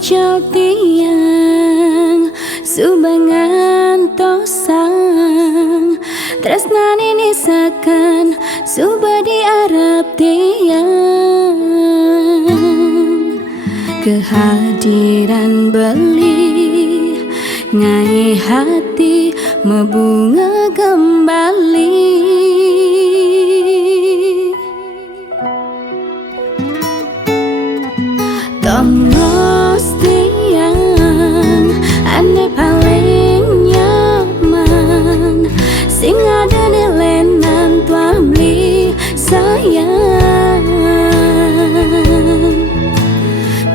muncul tiang subangan tosang tresnane nisakan suba diarep tiang kehadiran beli ngai hati membunga kembali. Tongos tiang ane paling nyaman sing ada di lenan tua beli sayang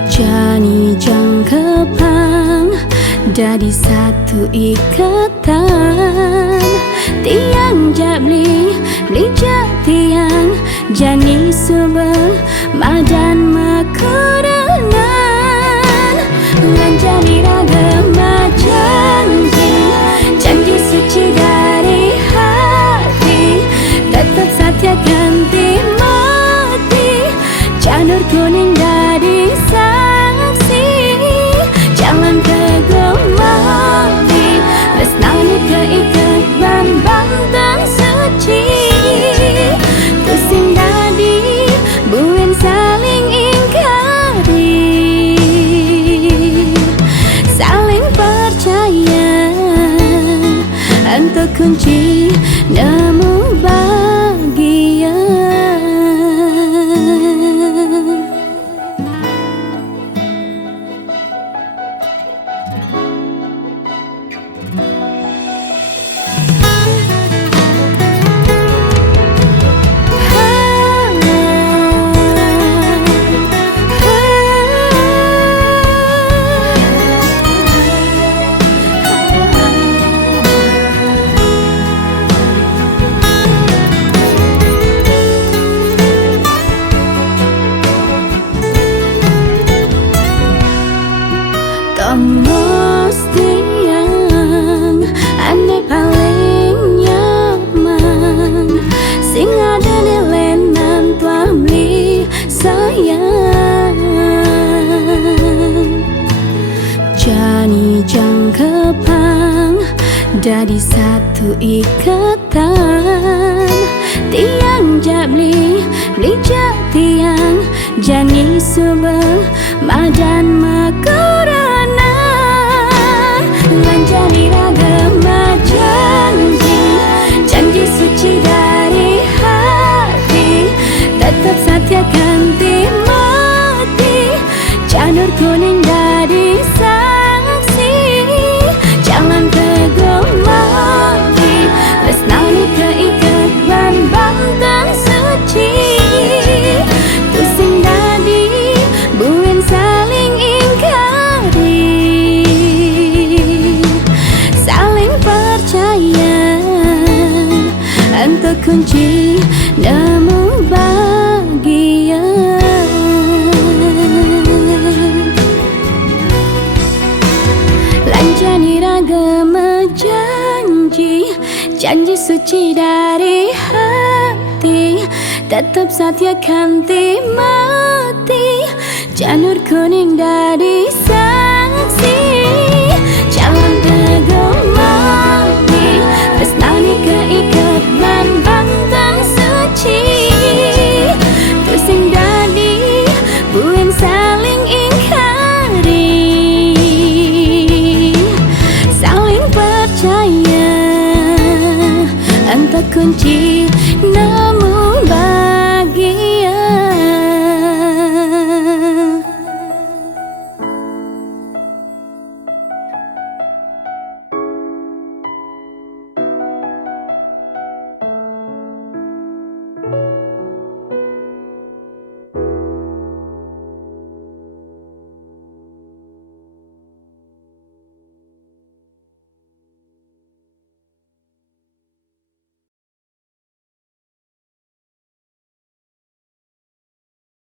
jani jangkepang jadi satu ikatan tiang jabli beli jak tiang jani subel madan makurangan lan jadi ragama janji suci dari hati tetap setia ganti mati janur kuning dari saksi jalan ke gemati resnani keikat bantang suci tusing dadi buen saling ingkari saling percaya untuk kunci nemu bahagia. Tongos tiang ane paling nyaman sing ada di lenan tua beli sayang jani jangkepang jadi satu ikatan tiang jabli beli jak tiang jani subel madan makurangan lan jadi ragama janji suci dari hati tetap setia ganti mati janur kuning dari saksi jalan ke gemati resnani keikat bantang suci tusing dadi buen saling ingkari saling percaya untuk kunci nemu bahagia. Lanjani ragama janji suci dari hati tetap setia ganti mati janur kuning dari saksi jalan ke gemati resnani keikat bantang suci tusing dadi buen saling ingkari saling percaya untuk kunci